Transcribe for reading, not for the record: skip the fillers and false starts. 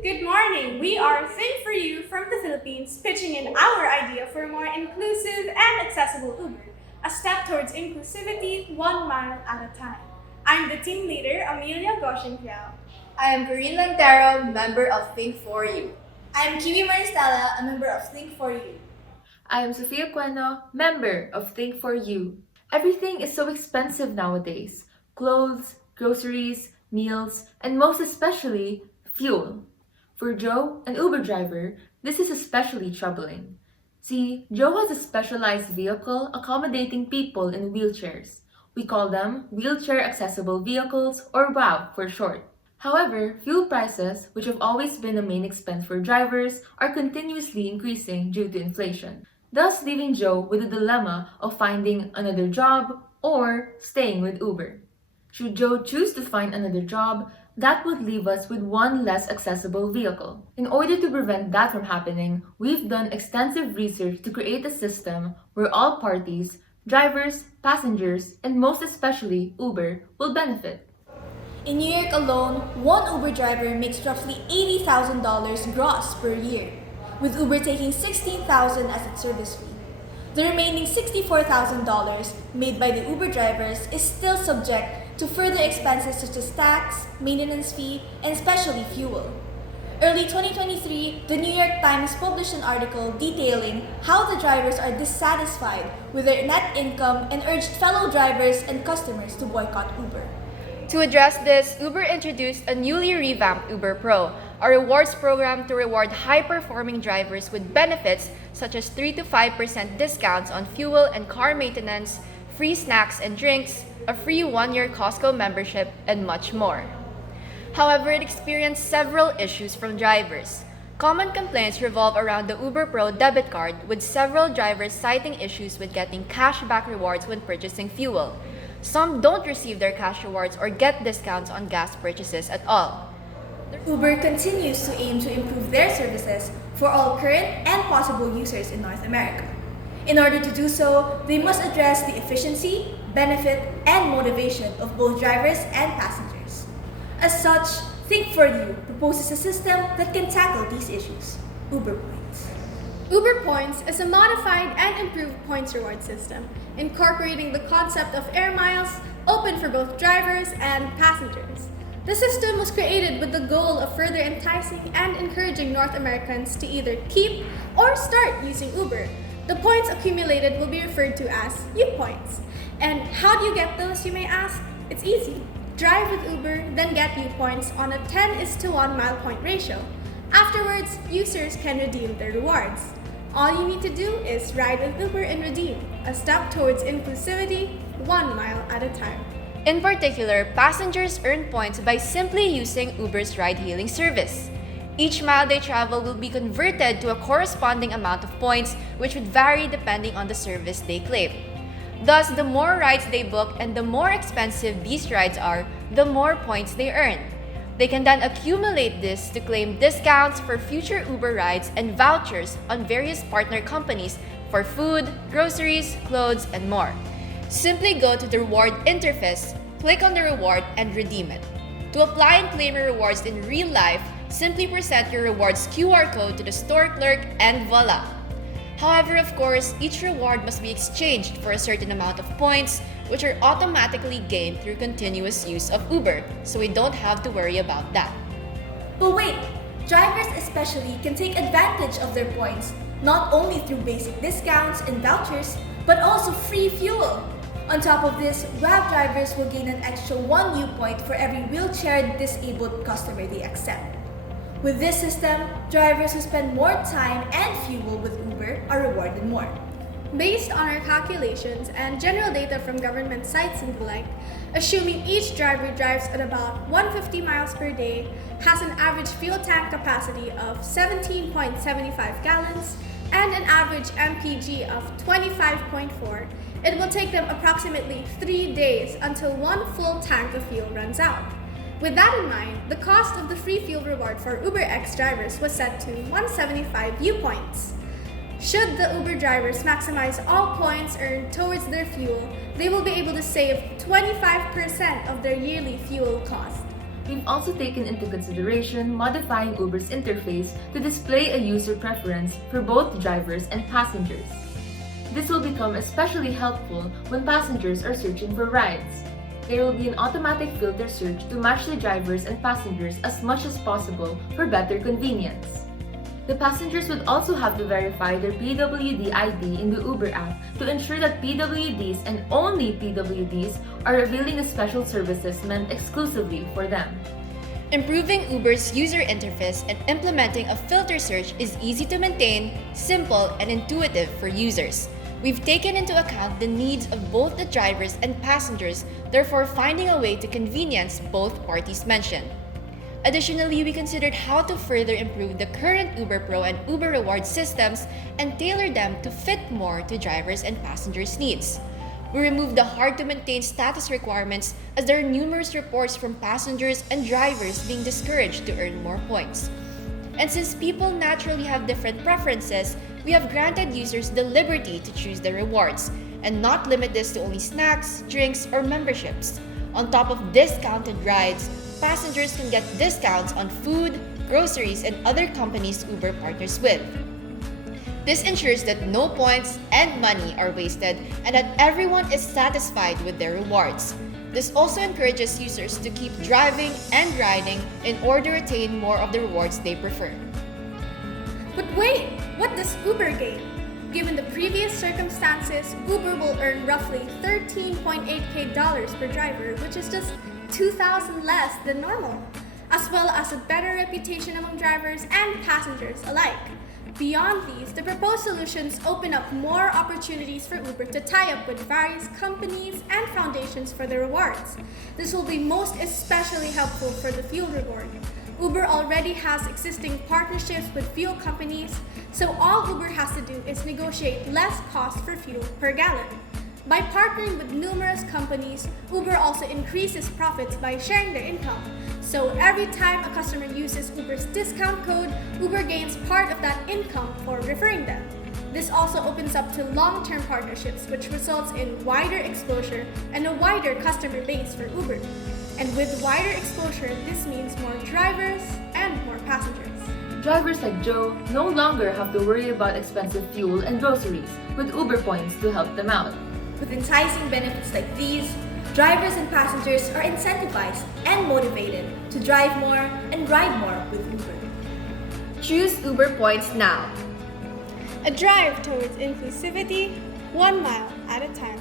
Good morning. We are Think for You from the Philippines, pitching in our idea for a more inclusive and accessible Uber, a step towards inclusivity 1 mile at a time. I'm the team leader, Amelia Goshenkiao. I am Corinne Langtero, member of Think For You. I'm Kiwi Maristela, a member of Think For You. I am Sofia Cueno, member of Think For You. Everything is so expensive nowadays: clothes, groceries, meals, and most especially, fuel. For Joe, an Uber driver, this is especially troubling. See, Joe has a specialized vehicle accommodating people in wheelchairs. We call them wheelchair accessible vehicles, or WAV for short. However, fuel prices, which have always been a main expense for drivers, are continuously increasing due to inflation, thus leaving Joe with the dilemma of finding another job or staying with Uber. Should Joe choose to find another job, that would leave us with one less accessible vehicle. In order to prevent that from happening, we've done extensive research to create a system where all parties, drivers, passengers, and most especially Uber, will benefit. In New York alone, one Uber driver makes roughly $80,000 gross per year, with Uber taking $16,000 as its service fee. The remaining $64,000 made by the Uber drivers is still subject to further expenses such as tax, maintenance fee, and especially fuel. Early 2023, the New York Times published an article detailing how the drivers are dissatisfied with their net income and urged fellow drivers and customers to boycott Uber. To address this, Uber introduced a newly revamped Uber Pro, a rewards program to reward high-performing drivers with benefits such as 3 to 5% discounts on fuel and car maintenance, free snacks and drinks, a free 1-year Costco membership, and much more. However, it experienced several issues from drivers. Common complaints revolve around the Uber Pro debit card, with several drivers citing issues with getting cashback rewards when purchasing fuel. Some don't receive their cash rewards or get discounts on gas purchases at all. Uber continues to aim to improve their services for all current and possible users in North America. In order to do so, they must address the efficiency, benefit, and motivation of both drivers and passengers. As such, Think For You proposes a system that can tackle these issues: Uber Points. Uber Points is a modified and improved points reward system, incorporating the concept of air miles, open for both drivers and passengers. The system was created with the goal of further enticing and encouraging North Americans to either keep or start using Uber. The points accumulated will be referred to as U points. And how do you get those, you may ask? It's easy. Drive with Uber, then get U points on a 10:1 mile point ratio. Afterwards, users can redeem their rewards. All you need to do is ride with Uber and redeem, a step towards inclusivity 1 mile at a time. In particular, passengers earn points by simply using Uber's ride-hailing service. Each mile they travel will be converted to a corresponding amount of points, which would vary depending on the service they claim. Thus, the more rides they book and the more expensive these rides are, the more points they earn. They can then accumulate this to claim discounts for future Uber rides and vouchers on various partner companies for food, groceries, clothes, and more. Simply go to the reward interface, click on the reward, and redeem it. To apply and claim your rewards in real life, simply present your rewards QR code to the store clerk and voila! However, of course, each reward must be exchanged for a certain amount of points, which are automatically gained through continuous use of Uber, so we don't have to worry about that. But wait, drivers especially can take advantage of their points, not only through basic discounts and vouchers, but also free fuel. On top of this, WAV drivers will gain an extra 1 U point for every wheelchair disabled customer they accept. With this system, drivers who spend more time and fuel with Uber are rewarded more. Based on our calculations and general data from government sites and the like, assuming each driver drives at about 150 miles per day, has an average fuel tank capacity of 17.75 gallons, and an average MPG of 25.4, it will take them approximately 3 days until one full tank of fuel runs out. With that in mind, the cost of the free fuel reward for UberX drivers was set to 175 U points. Should the Uber drivers maximize all points earned towards their fuel, they will be able to save 25% of their yearly fuel cost. We've also taken into consideration modifying Uber's interface to display a user preference for both drivers and passengers. This will become especially helpful when passengers are searching for rides. There will be an automatic filter search to match the drivers and passengers as much as possible for better convenience. The passengers would also have to verify their PWD ID in the Uber app to ensure that PWDs and only PWDs are availing the special services meant exclusively for them. Improving Uber's user interface and implementing a filter search is easy to maintain, simple, and intuitive for users. We've taken into account the needs of both the drivers and passengers, therefore finding a way to convenience both parties mentioned. Additionally, we considered how to further improve the current Uber Pro and Uber Rewards systems and tailor them to fit more to drivers and passengers' needs. We removed the hard-to-maintain status requirements as there are numerous reports from passengers and drivers being discouraged to earn more points. And since people naturally have different preferences, we have granted users the liberty to choose their rewards and not limit this to only snacks, drinks, or memberships. On top of discounted rides, passengers can get discounts on food, groceries, and other companies Uber partners with. This ensures that no points and money are wasted and that everyone is satisfied with their rewards. This also encourages users to keep driving and riding in order to attain more of the rewards they prefer. But wait, what does Uber gain? Given the previous circumstances, Uber will earn roughly $13.8K per driver, which is just $2,000 less than normal, as well as a better reputation among drivers and passengers alike. Beyond these, the proposed solutions open up more opportunities for Uber to tie up with various companies and foundations for the rewards. This will be most especially helpful for the fuel reward. Uber already has existing partnerships with fuel companies, so all Uber has to do is negotiate less cost for fuel per gallon. By partnering with numerous companies, Uber also increases profits by sharing their income. So every time a customer uses Uber's discount code, Uber gains part of that income for referring them. This also opens up to long-term partnerships, which results in wider exposure and a wider customer base for Uber. And with wider exposure, this means more drivers and more passengers. Drivers like Joe no longer have to worry about expensive fuel and groceries, with Uber points to help them out. With enticing benefits like these, drivers and passengers are incentivized and motivated to drive more and ride more with Uber. Choose Uber Points now. A drive towards inclusivity, 1 mile at a time.